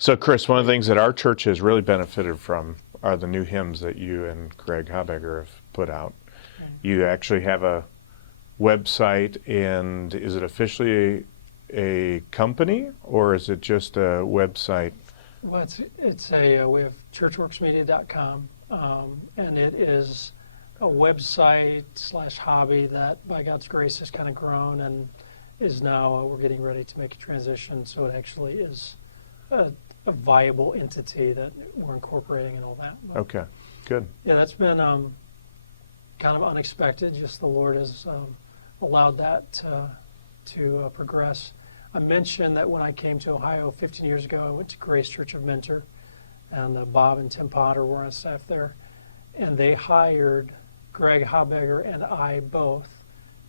So, Chris, one of the things that our church has really benefited from are the new hymns that you and Greg Habegger have put out. You actually have a website, and is it officially a company, or is it just a website? Well, we have churchworksmedia.com, and it is a website / hobby that, by God's grace, has kind of grown and is now, we're getting ready to make a transition, so it actually is a viable entity that we're incorporating and all that. But, Okay, good. yeah, that's been kind of unexpected. Just the Lord has allowed that to progress. I mentioned that when I came to Ohio 15 years ago, I went to Grace Church of Mentor, and Bob and Tim Potter were on staff there, and they hired Greg Habegger and I both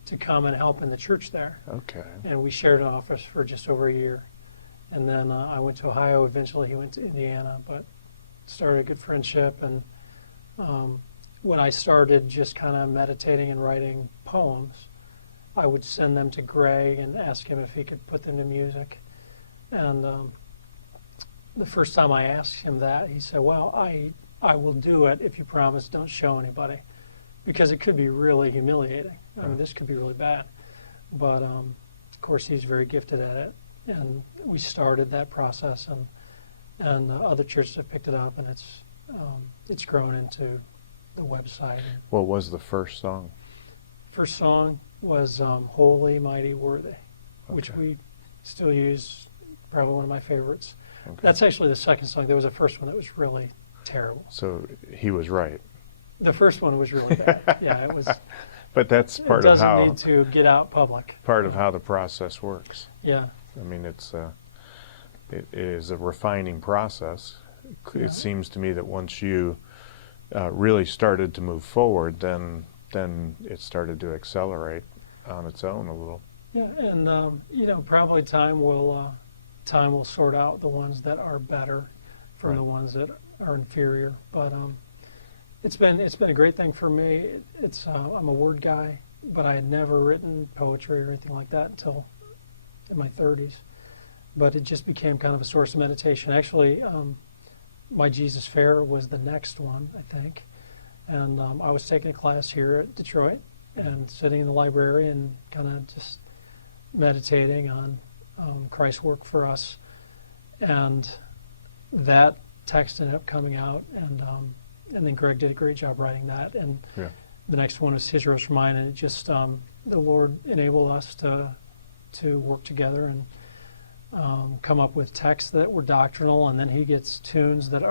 to come and help in the church there. Okay. And we shared an office for just over a year. And then I went to Ohio. Eventually, he went to Indiana, but started a good friendship. And when I started just kind of meditating and writing poems, I would send them to Greg and ask him if he could put them to music. And the first time I asked him that, he said, well, I will do it if you promise don't show anybody, because it could be really humiliating. I mean, this could be really bad. But, of course, he's very gifted at it. And we started that process, and other churches have picked it up, and it's grown into the website. What was the first song? First song was Holy, Mighty, Worthy, which we still use, probably one of my favorites. Okay. That's actually the second song. There was a first one that was really terrible. So he was right. The first one was really bad. Yeah, it was. But that's part of how. It doesn't need to get out public. Part of how the process works. Yeah. I mean, it is a refining process. It seems to me that once you really started to move forward, then it started to accelerate on its own a little. Yeah, and probably time will sort out the ones that are better from the ones that are inferior. But it's been a great thing for me. I'm a word guy, but I had never written poetry or anything like that until in my 30s. But it just became kind of a source of meditation. Actually, My Jesus Fair was the next one, I think. And I was taking a class here at Detroit and sitting in the library and kind of just meditating on Christ's work for us. And that text ended up coming out, and then Greg did a great job writing that. And the next one was His Rose for Mine, and it just, the Lord enabled us to work together and come up with texts that were doctrinal, and then he gets tunes that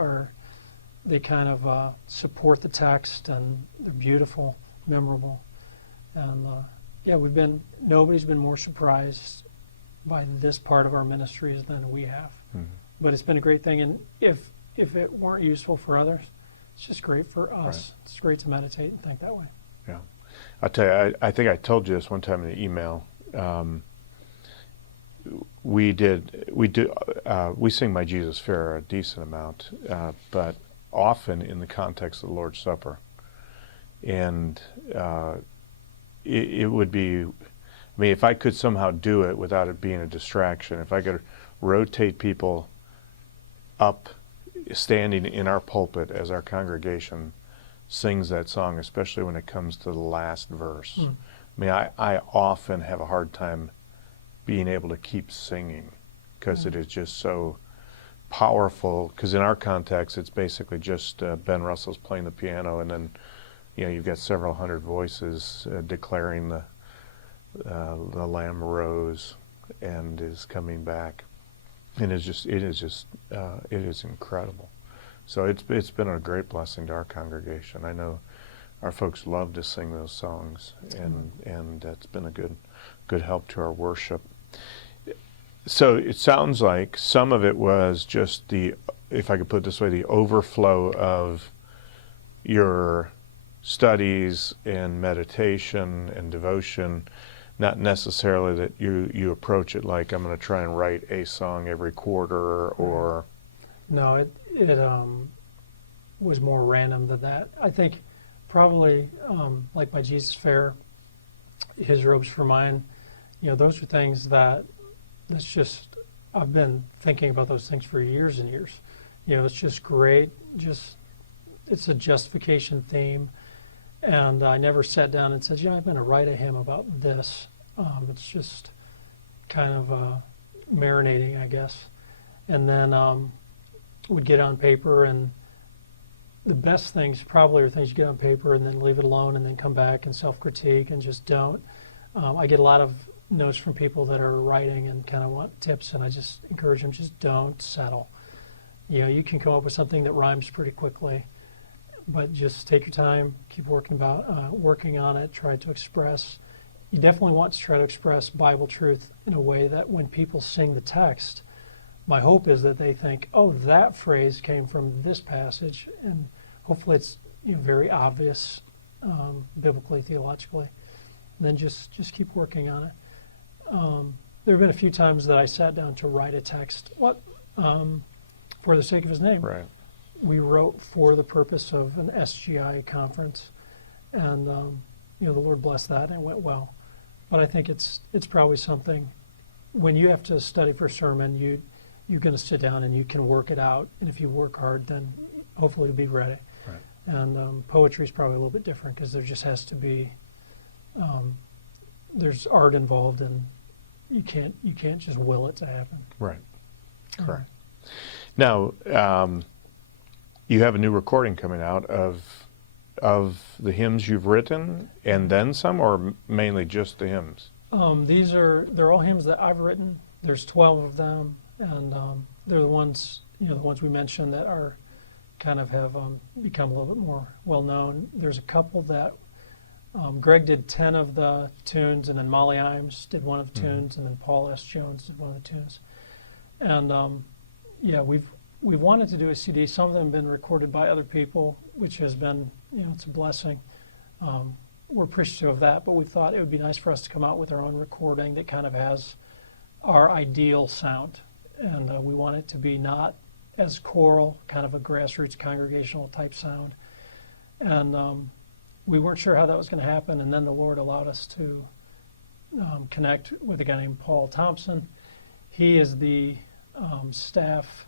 they kind of support the text, and they're beautiful, memorable. And nobody's been more surprised by this part of our ministries than we have. Mm-hmm. But it's been a great thing, and if it weren't useful for others, it's just great for us. Right. It's great to meditate and think that way. Yeah. I'll tell you, I think I told you this one time in the email. We sing My Jesus Fair a decent amount, but often in the context of the Lord's Supper. And it would be, I mean, if I could somehow do it without it being a distraction, if I could rotate people up, standing in our pulpit as our congregation sings that song, especially when it comes to the last verse. I mean, I often have a hard time being able to keep singing because it is just so powerful. Because in our context, it's basically just Ben Russell's playing the piano, and then you've got several hundred voices declaring the Lamb rose and is coming back, and it is incredible. So it's been a great blessing to our congregation. I know our folks love to sing those songs, and it's been a good help to our worship. So it sounds like some of it was just if I could put it this way, the overflow of your studies and meditation and devotion, not necessarily that you approach it like I'm going to try and write a song every quarter or... No, it was more random than that. I think probably like My Jesus Fair, His Robes for Mine, those are things that's just I've been thinking about those things for years and years. It's just great. It's a justification theme. And I never sat down and said, I'm going to write a hymn about this. It's just kind of marinating, I guess. And then would get on paper, and the best things probably are things you get on paper and then leave it alone and then come back and self-critique and just don't. I get a lot of notes from people that are writing and kind of want tips, and I just encourage them, just don't settle. You can come up with something that rhymes pretty quickly, but just take your time, keep working on it, try to express. You definitely want to try to express Bible truth in a way that when people sing the text, my hope is that they think, oh, that phrase came from this passage, and hopefully it's very obvious biblically, theologically. And then just keep working on it. There have been a few times that I sat down to write a text for the sake of his name. Right. We wrote for the purpose of an SGI conference, and the Lord blessed that, and it went well. But I think it's probably something, when you have to study for a sermon, you're going to sit down and you can work it out, and if you work hard, then hopefully you'll be ready. Right. And poetry is probably a little bit different because there just has to be there's art involved, and you can't just will it to happen. Right. Correct. Now, you have a new recording coming out of the hymns you've written, and then some, or mainly just the hymns? They're all hymns that I've written. There's 12 of them, and they're the ones we mentioned that are kind of have become a little bit more well known. There's a couple that Greg did 10 of the tunes, and then Molly Imes did one of the tunes, and then Paul S. Jones did one of the tunes. And we've wanted to do a CD. Some of them have been recorded by other people, which has been, it's a blessing. We're appreciative of that, but we thought it would be nice for us to come out with our own recording that kind of has our ideal sound. And we want it to be not as choral, kind of a grassroots congregational type sound. And we weren't sure how that was going to happen, and then the Lord allowed us to connect with a guy named Paul Thompson. He is the staff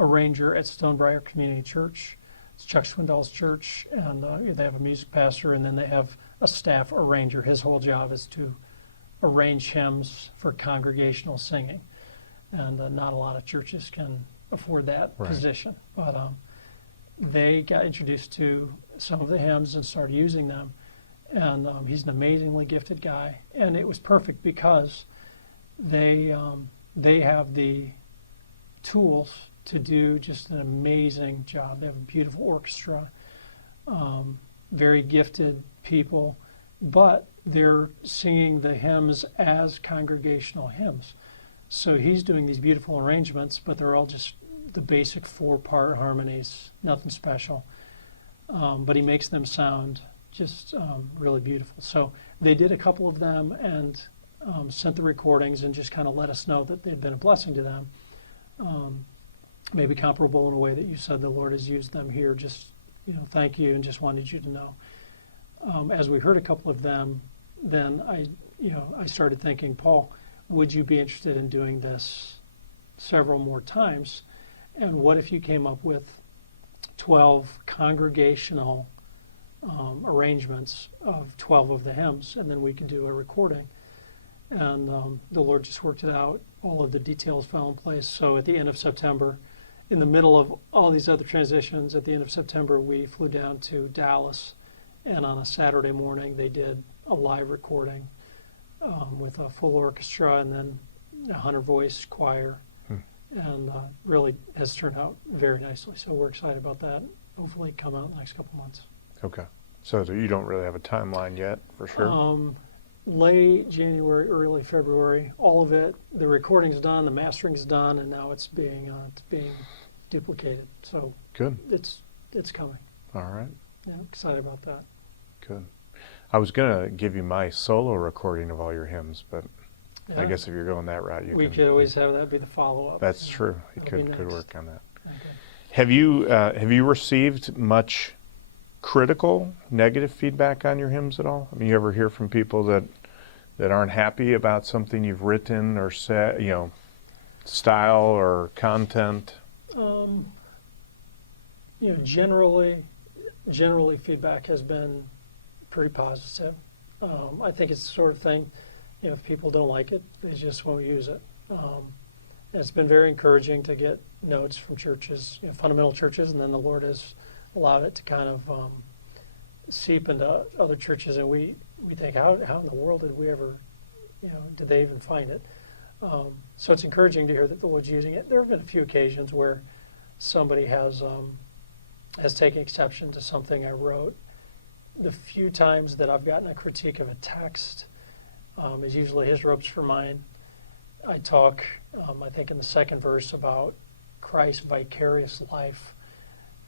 arranger at Stonebriar Community Church. It's Chuck Swindoll's church, and they have a music pastor, and then they have a staff arranger. His whole job is to arrange hymns for congregational singing, and not a lot of churches can afford that position. But they got introduced to some of the hymns and started using them, and he's an amazingly gifted guy, and it was perfect because they have the tools to do just an amazing job. They have a beautiful orchestra, very gifted people, but they're singing the hymns as congregational hymns. So he's doing these beautiful arrangements, but they're all just the basic 4-part harmonies, nothing special. But he makes them sound just really beautiful. So they did a couple of them and sent the recordings and just kind of let us know that they'd been a blessing to them. Maybe comparable in a way that you said the Lord has used them here. Just, thank you, and just wanted you to know. As we heard a couple of them, then I started thinking, Paul, would you be interested in doing this several more times? And what if you came up with 12 congregational arrangements of 12 of the hymns, and then we could do a recording? And the Lord just worked it out. All of the details fell in place. So at the end of September, in the middle of all these other transitions, at the end of September, we flew down to Dallas, and on a Saturday morning, they did a live recording with a full orchestra and then a 100-voice choir, and really has turned out very nicely. So we're excited about that. Hopefully come out in the next couple months. Okay. So you don't really have a timeline yet, for sure? Late January, early February, all of it. The recording's done, the mastering's done, and now it's being duplicated. So good. It's coming. All right. Yeah, excited about that. Good. I was going to give you my solo recording of all your hymns, but Yeah. I guess if you're going that route, we could always have that be the follow-up. That's true. You That'll be could next. work on that. Okay. Have you received much critical, negative feedback on your hymns at all? I mean, you ever hear from people that aren't happy about something you've written or said? Style or content? Generally feedback has been pretty positive. I think it's the sort of thing, if people don't like it, they just won't use it. And it's been very encouraging to get notes from churches, fundamental churches, and then the Lord has allowed it to kind of seep into other churches, and we think, how in the world did we ever, did they even find it? So it's encouraging to hear that the Lord's using it. There have been a few occasions where somebody has taken exception to something I wrote. The few times that I've gotten a critique of a text is usually his ropes for mine. I talk, I think in the second verse, about Christ's vicarious life,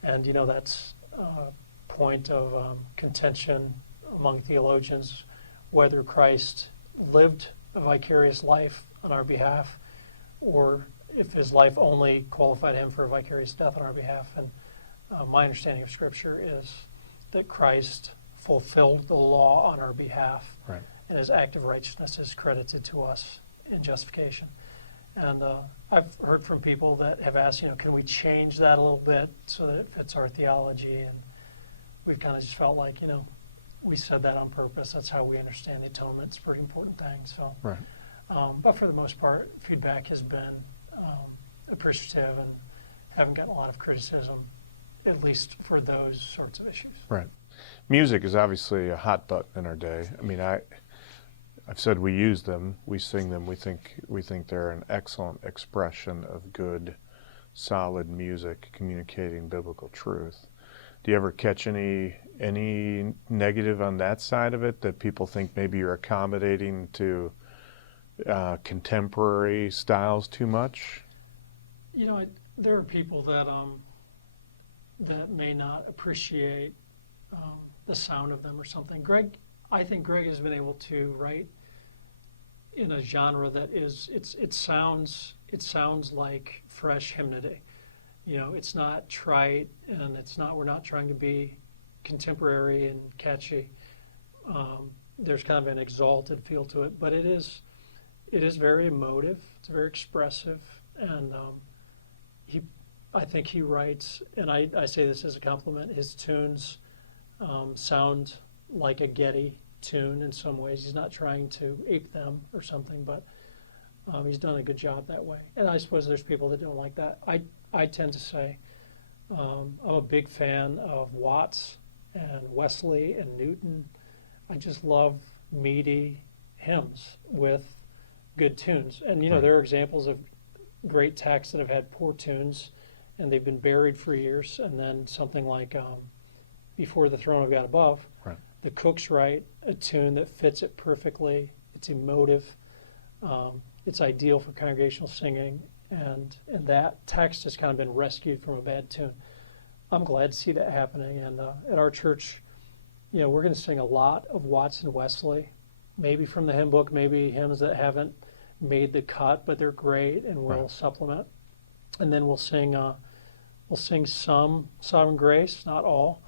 and that's a point of contention among theologians, whether Christ lived a vicarious life on our behalf, or if his life only qualified him for a vicarious death on our behalf. And my understanding of Scripture is that Christ fulfilled the law on our behalf, Right. and his act of righteousness is credited to us in justification. And I've heard from people that have asked, can we change that a little bit so that it fits our theology? And we've kind of just felt like, we said that on purpose. That's how we understand the atonement. It's a pretty important thing. So, Right. But for the most part, feedback has been appreciative, and haven't gotten a lot of criticism, at least for those sorts of issues. Right. Music is obviously a hot button in our day. I mean, I've said we use them, we sing them. We think they're an excellent expression of good, solid music communicating biblical truth. Do you ever catch any negative on that side of it, that people think maybe you're accommodating to contemporary styles too much? There are people that may not appreciate the sound of them or something. I think Greg has been able to write in a genre that it sounds like fresh hymnody. It's not trite, and we're not trying to be contemporary and catchy. There's kind of an exalted feel to it, but it is very emotive. It's very expressive, and I think he writes, and I say this as a compliment, his tunes sound like a Getty tune in some ways. He's not trying to ape them or something, but he's done a good job that way. And I suppose there's people that don't like that. I tend to say I'm a big fan of Watts and Wesley and Newton. I just love meaty hymns with good tunes. And, Right. There are examples of great texts that have had poor tunes, and they've been buried for years. And then something like Before the Throne of God Above, Right. the Cooks write a tune that fits it perfectly. It's emotive. It's ideal for congregational singing, and that text has kind of been rescued from a bad tune. I'm glad to see that happening. And at our church, we're going to sing a lot of Watts and Wesley, maybe from the hymn book, maybe hymns that haven't made the cut, but they're great, and we'll Right. supplement. And then we'll sing some Sovereign Grace, not all.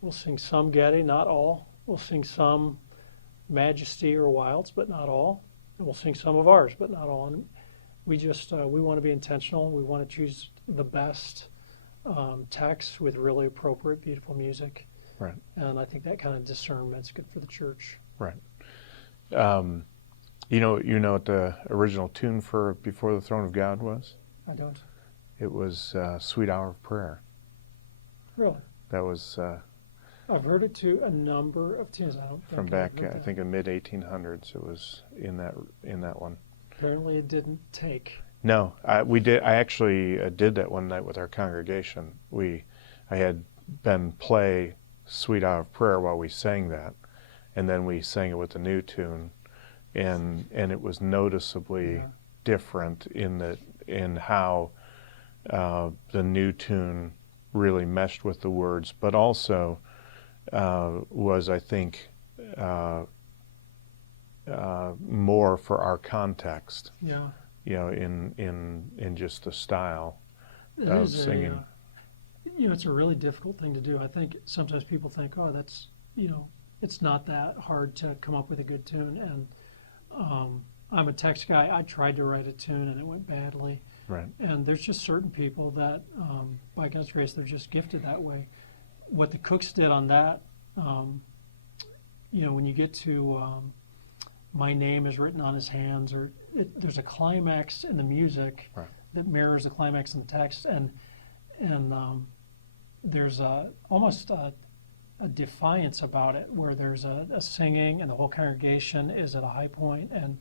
We'll sing some Getty, not all. We'll sing some Majesty or Wilds, but not all. And we'll sing some of ours, but not all. And we just we want to be intentional. We want to choose the best texts with really appropriate, beautiful music. Right. And I think that kind of discernment's good for the church. Right. You know what the original tune for Before the Throne of God was? I don't. It was Sweet Hour of Prayer. Really? That was I've heard it to a number of tunes. I don't think from I've back, heard I that. think, in mid-1800s. It was in that one. Apparently it didn't take. No, we did. I actually did that one night with our congregation. I had Ben play Sweet Hour of Prayer while we sang that, and then we sang it with a new tune, and it was noticeably different in how the new tune really meshed with the words, but also was, I think, more for our context. Yeah. In just the style It of is singing. It's a really difficult thing to do. I think sometimes people think, oh, that's, it's not that hard to come up with a good tune. And I'm a text guy. I tried to write a tune and it went badly. Right. And there's just certain people that, by God's grace, they're just gifted that way. What the Cooks did on that, when you get to "My Name is Written on His Hands," there's a climax in the music Right. that mirrors the climax in the text, and there's almost a defiance about it, where there's a singing and the whole congregation is at a high point, and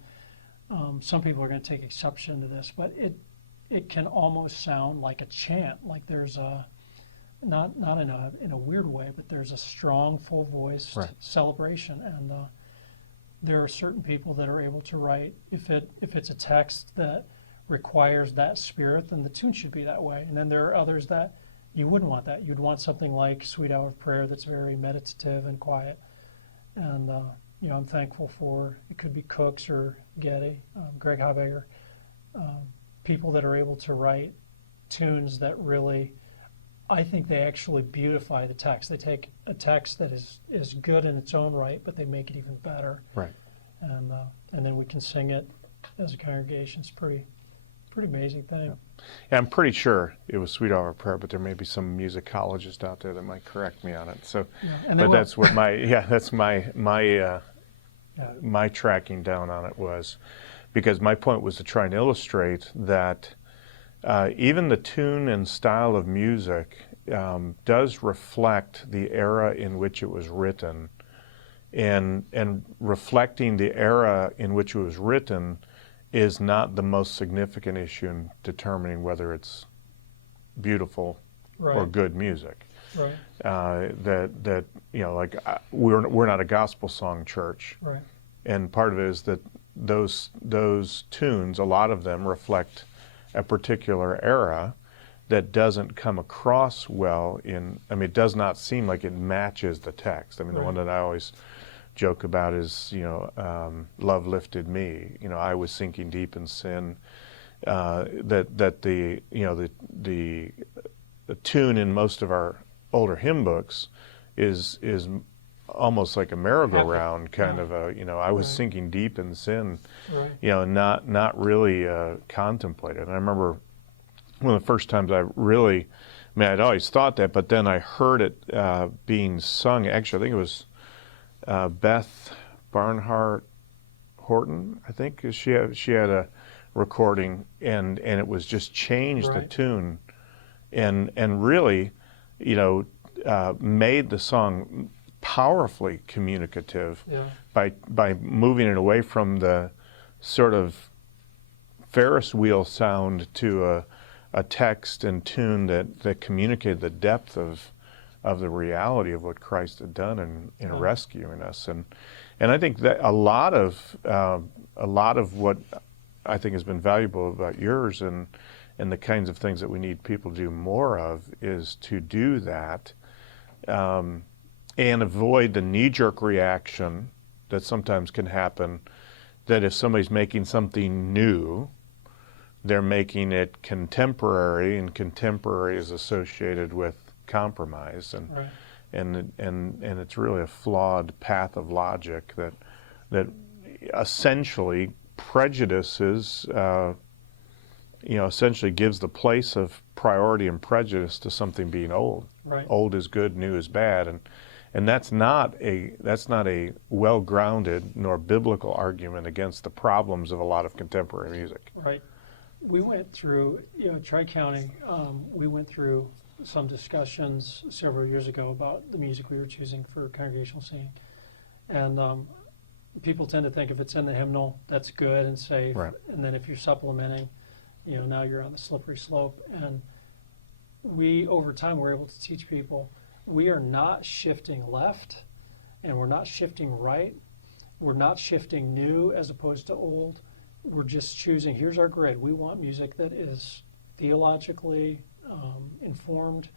some people are going to take exception to this, but it can almost sound like a chant, like there's a not in a weird way, but there's a strong, full voiced Right. celebration, and there are certain people that are able to write, if it's a text that requires that spirit, then the tune should be that way. And then there are others that you wouldn't want that. You'd want something like "Sweet Hour of Prayer" that's very meditative and quiet. And I'm thankful for, it could be Cooks or Getty, Greg Habeger, people that are able to write tunes that really, I think they actually beautify the text. They take a text that is good in its own right, but they make it even better. Right. And then we can sing it as a congregation. It's pretty amazing thing. Yeah, I'm pretty sure it was "Sweet Hour of Prayer," but there may be some musicologist out there that might correct me on it. So, but that's what my tracking down on it was, because my point was to try and illustrate that even the tune and style of music does reflect the era in which it was written, and reflecting the era in which it was written is not the most significant issue in determining whether it's beautiful Right. or good music. Right. We're not a gospel song church, Right. and part of it is that those tunes, a lot of them reflect a particular era that doesn't come across well it does not seem like it matches the text. The one that I always joke about is, "Love lifted me." I was sinking deep in sin. That the tune in most of our older hymn books is almost like a merry-go-round kind of a, I was sinking deep in sin, Right. not really contemplated. And I remember one of the first times I'd always thought that, but then I heard it being sung. Actually, I think it was Beth Barnhart Horton, I think, 'cause she had a recording, and it was just changed the Right. tune, and really, made the song powerfully communicative Yeah. by moving it away from the sort of Ferris wheel sound to a text and tune that communicated the depth of the reality of what Christ had done in rescuing us, and I think that a lot of what I think has been valuable about yours and the kinds of things that we need people to do more of is to do that, and avoid the knee-jerk reaction that sometimes can happen, that if somebody's making something new, they're making it contemporary, and contemporary is associated with compromise, Right. and it's really a flawed path of logic that essentially prejudices, essentially gives the place of priority and prejudice to something being old. Right. Old is good, new is bad, and that's not a well-grounded nor biblical argument against the problems of a lot of contemporary music. Right. We went through, Tri-County, we went through some discussions several years ago about the music we were choosing for congregational singing. And people tend to think if it's in the hymnal, that's good and safe. Right. And then if you're supplementing, now you're on the slippery slope. And we, over time, were able to teach people we are not shifting left and we're not shifting right. We're not shifting new as opposed to old. We're just choosing, here's our grid. We want music that is theologically informed.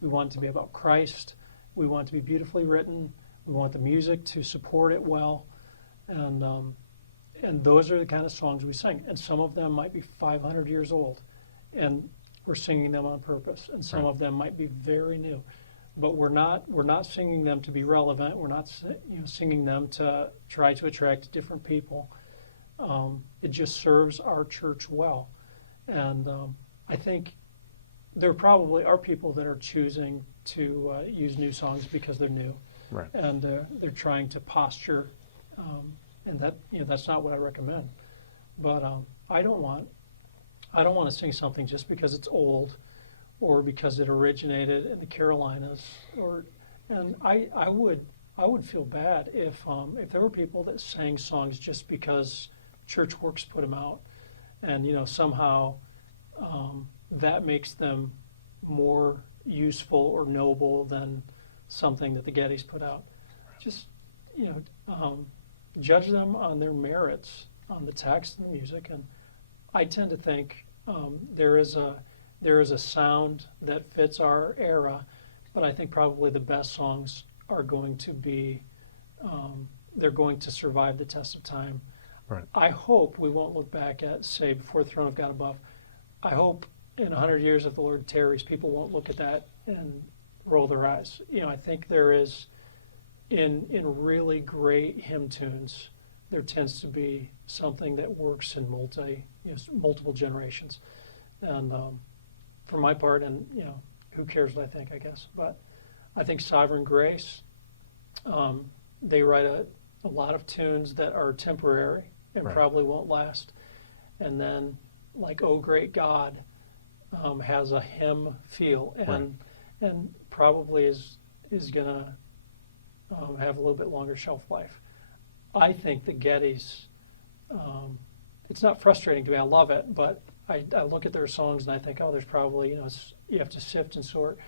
We want it to be about Christ. We want it to be beautifully written. We want the music to support it well. And those are the kind of songs we sing. And some of them might be 500 years old, and we're singing them on purpose. And some Right. of them might be very new. But we're not singing them to be relevant. We're not singing them to try to attract different people. It just serves our church well. And I think there probably are people that are choosing to use new songs because they're new, Right. and they're trying to posture, and that's not what I recommend. But I don't want to sing something just because it's old, or because it originated in the Carolinas, and I would feel bad if there were people that sang songs just because Church Works put them out, and somehow that makes them more useful or noble than something that the Gettys put out. Just judge them on their merits, on the text and the music. And I tend to think there is a sound that fits our era, but I think probably the best songs are going to be they're going to survive the test of time. Right. I hope we won't look back at, say, Before the Throne of God Above. I hope in 100 years, if the Lord tarries, people won't look at that and roll their eyes. I think there is, in really great hymn tunes, there tends to be something that works in multiple generations. And for my part, and who cares what I think, I guess. But I think Sovereign Grace, they write a lot of tunes that are temporary and Right. probably won't last. And then, like "Oh Great God," has a hymn feel, and probably is gonna have a little bit longer shelf life. I think the Gettys, it's not frustrating to me. I love it, but I look at their songs and I think, there's probably you have to sift and sort.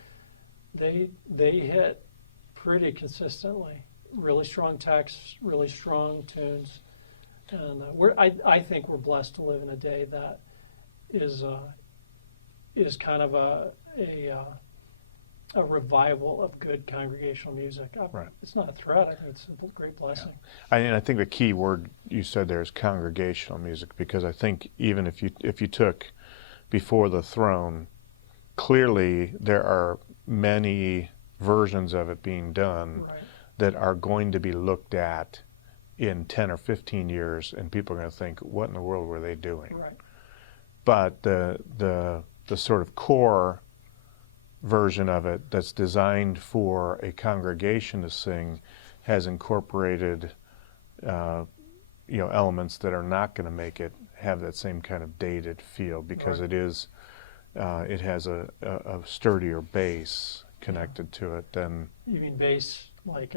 They hit pretty consistently. Really strong texts, really strong tunes, and I think we're blessed to live in a day that is kind of a revival of good congregational music. Right. It's not a threat. I think it's a great blessing. I think the key word you said there is congregational music, because I think even if you took Before the Throne, clearly there are many versions of it being done Right. that are going to be looked at in 10 or 15 years, and people are going to think, what in the world were they doing? Right. But the sort of core version of it that's designed for a congregation to sing has incorporated elements that are not going to make it have that same kind of dated feel, because Right. it has a sturdier base connected to it than You mean bass, like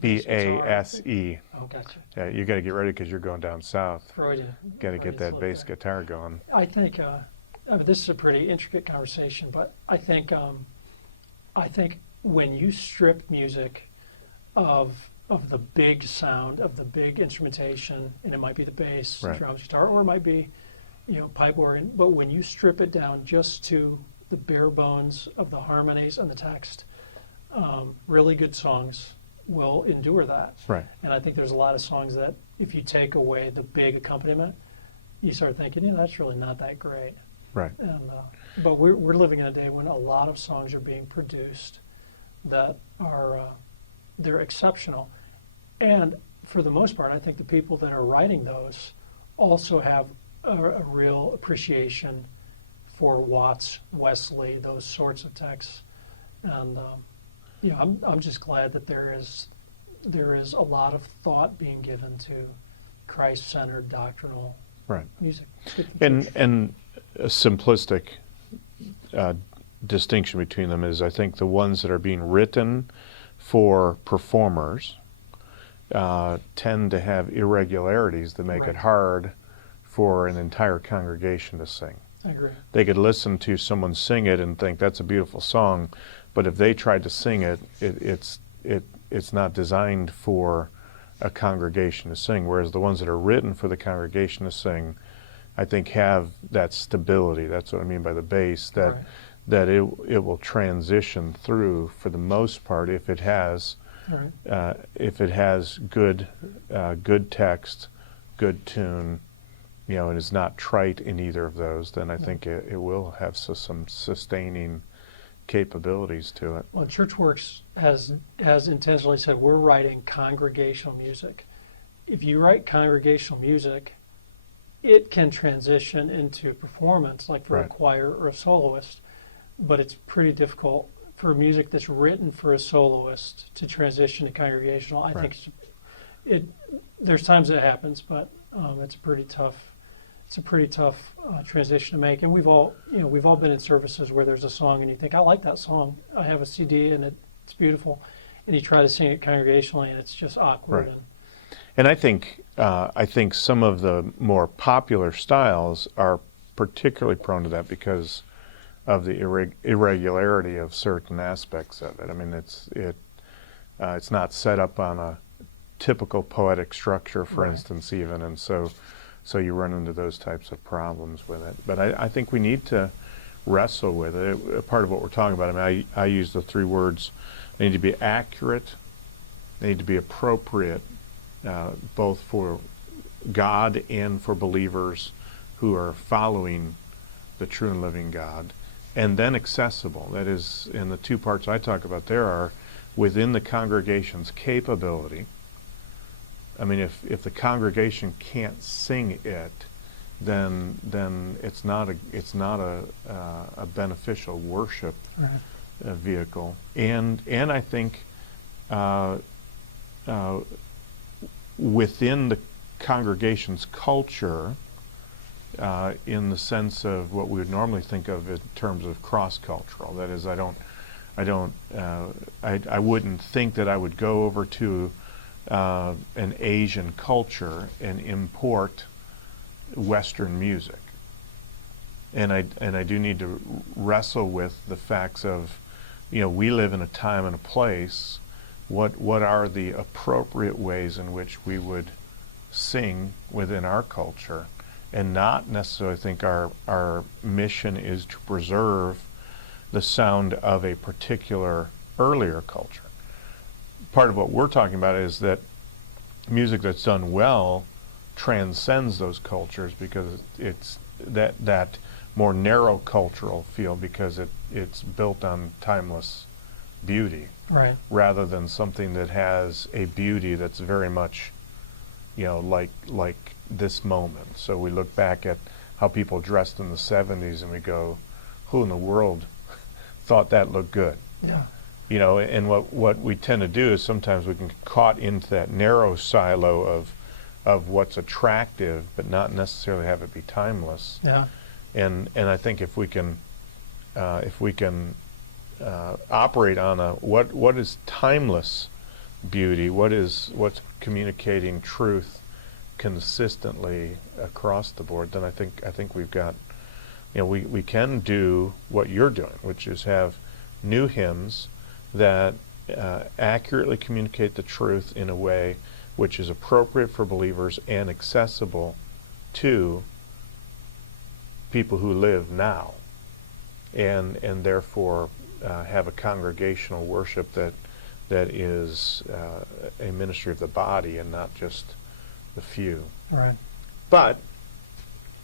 BASE. Oh, gotcha. Yeah, you got to get ready because you're going down south. Freudian. Got to get that bass Freudian. guitar going. I think this is a pretty intricate conversation, but I think when you strip music of the big sound, of the big instrumentation, and it might be the bass, Right. drums, guitar, or it might be pipe organ, but when you strip it down just to the bare bones of the harmonies and the text, really good songs will endure that. Right. And I think there's a lot of songs that if you take away the big accompaniment, you start thinking, that's really not that great. Right. And but we're living in a day when a lot of songs are being produced that are they're exceptional, and for the most part, I think the people that are writing those also have a real appreciation for Watts, Wesley, those sorts of texts, and I'm just glad that there is a lot of thought being given to Christ-centered doctrinal Right. music. It's good for the church. And a simplistic distinction between them is, I think the ones that are being written for performers tend to have irregularities that make Right. it hard for an entire congregation to sing. I agree. They could listen to someone sing it and think that's a beautiful song, but if they tried to sing it, it's not designed for a congregation to sing. Whereas the ones that are written for the congregation to sing, I think, have that stability. That's what I mean by the bass. That Right. that it will transition through for the most part if it has All right. good text, good tune, and is not trite in either of those, then I think it will have some sustaining capabilities to it. Well, ChurchWorks has intentionally said we're writing congregational music, if you write congregational music, it can transition into performance, like for a Right. choir or a soloist, but it's pretty difficult for music that's written for a soloist to transition to congregational. I Right. think there's times it happens, but it's a pretty tough. It's a pretty tough transition to make, and we've all been in services where there's a song and you think, I like that song. I have a CD and it's beautiful, and you try to sing it congregationally and it's just awkward. Right. And I think some of the more popular styles are particularly prone to that because of the irregularity of certain aspects of it. I mean, it's not set up on a typical poetic structure, for Right. instance, even, and so you run into those types of problems with it. But I think we need to wrestle with it. Part of what we're talking about, I mean, I use the three words: they need to be accurate, they need to be appropriate, both for God and for believers who are following the true and living God, and then accessible. That is, in the two parts I talk about there are within the congregation's capability. I mean, if the congregation can't sing it, then it's not a beneficial worship Right. vehicle. And I think within the congregation's culture, in the sense of what we would normally think of in terms of cross-cultural. That is, I wouldn't think that I would go over to an Asian culture and import Western music. And I do need to wrestle with the facts of, we live in a time and a place. What are the appropriate ways in which we would sing within our culture, and not necessarily think our mission is to preserve the sound of a particular earlier culture. Part of what we're talking about is that music that's done well transcends those cultures because it's that more narrow cultural feel, because it's built on timeless beauty, Right. rather than something that has a beauty that's very much, like this moment. So we look back at how people dressed in the 70s and we go, who in the world thought that looked good? Yeah. And what we tend to do is sometimes we can get caught into that narrow silo of what's attractive, but not necessarily have it be timeless. Yeah. And I think if we can operate on what is timeless beauty, what's communicating truth consistently across the board, then I think we've got, we can do what you're doing, which is have new hymns that accurately communicate the truth in a way which is appropriate for believers and accessible to people who live now, and therefore have a congregational worship that is a ministry of the body and not just the few. Right. But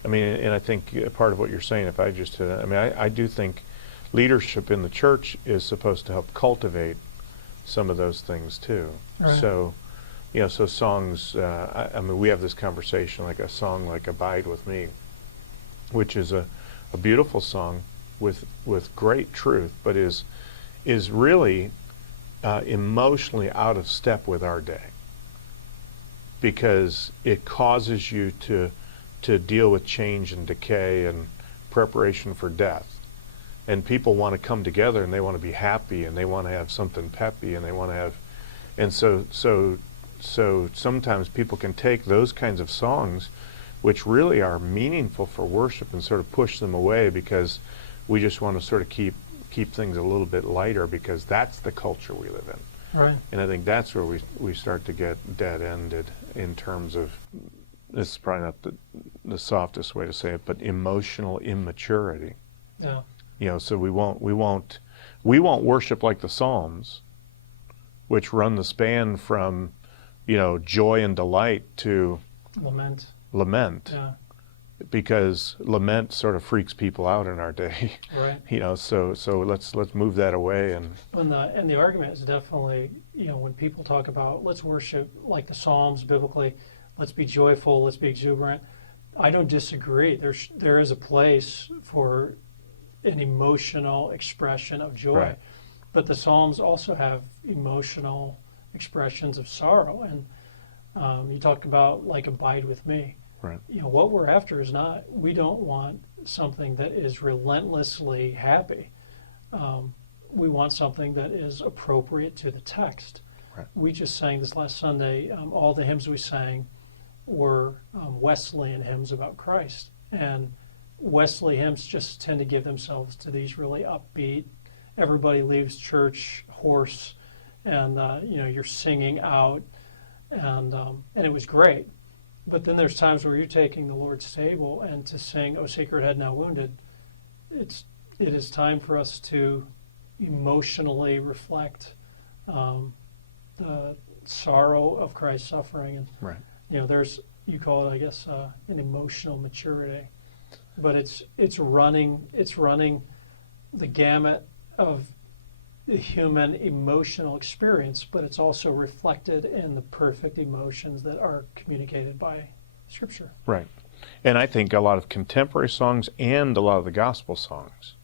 I mean, and I think part of what you're saying, if I just I do think leadership in the church is supposed to help cultivate some of those things too. Right. So, so songs. I mean, we have this conversation, like a song like "Abide with Me," which is a beautiful song with great truth, but is really emotionally out of step with our day, because it causes you to deal with change and decay and preparation for death. And people want to come together and they want to be happy and they want to have something peppy and they want to have, and so sometimes people can take those kinds of songs, which really are meaningful for worship, and sort of push them away because we just want to sort of keep things a little bit lighter because that's the culture we live in. Right. And I think that's where we start to get dead-ended in terms of, this is probably not the softest way to say it, but emotional immaturity. Yeah. So we won't worship like the Psalms, which run the span from, joy and delight to Lament. lament. Yeah. because lament sort of freaks people out in our day. Right. So let's move that away. And the argument is definitely, when people talk about let's worship like the Psalms biblically, let's be joyful, let's be exuberant. I don't disagree. There is a place for an emotional expression of joy, right. but the Psalms also have emotional expressions of sorrow. And you talked about like abide with me. Right. What we're after is we don't want something that is relentlessly happy. We want something that is appropriate to the text. Right. We just sang this last Sunday. All the hymns we sang were Wesleyan hymns about Christ. And Wesley hymns just tend to give themselves to these really upbeat, everybody leaves church hoarse, and you're singing out, and it was great. But then there's times where you're taking the Lord's table, and to sing "O Sacred Head Now Wounded," it is time for us to emotionally reflect the sorrow of Christ's suffering. And Right. you call it, I guess, an emotional maturity, but it's running the gamut of the human emotional experience, but it's also reflected in the perfect emotions that are communicated by Scripture. Right. And I think a lot of contemporary songs and a lot of the gospel songs,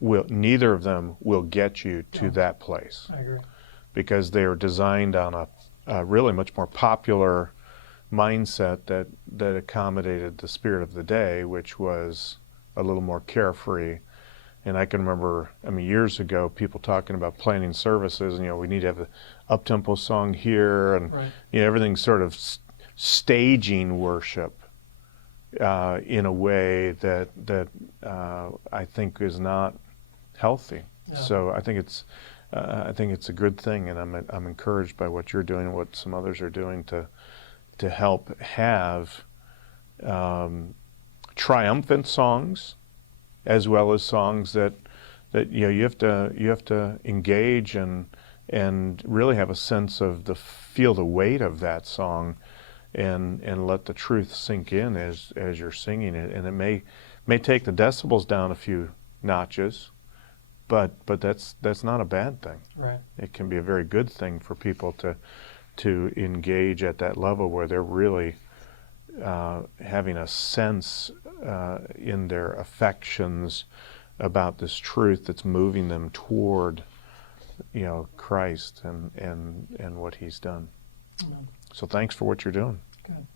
neither of them will get you to that place. I agree. Because they are designed on a really much more popular mindset that accommodated the spirit of the day, which was a little more carefree. And I can remember, years ago, people talking about planning services, and we need to have an up-tempo song here, and Right. Everything's sort of staging worship in a way that I think is not healthy. Yeah. So I think it's a good thing, and I'm encouraged by what you're doing and what some others are doing to help have triumphant songs, as well as songs that you have to engage and really have a sense of feel the weight of that song, and let the truth sink in as you're singing it. And it may take the decibels down a few notches, but that's not a bad thing. Right. It can be a very good thing for people to engage at that level where they're really having a sense in their affections about this truth that's moving them toward Christ and what He's done. Amen. So thanks for what you're doing. Good.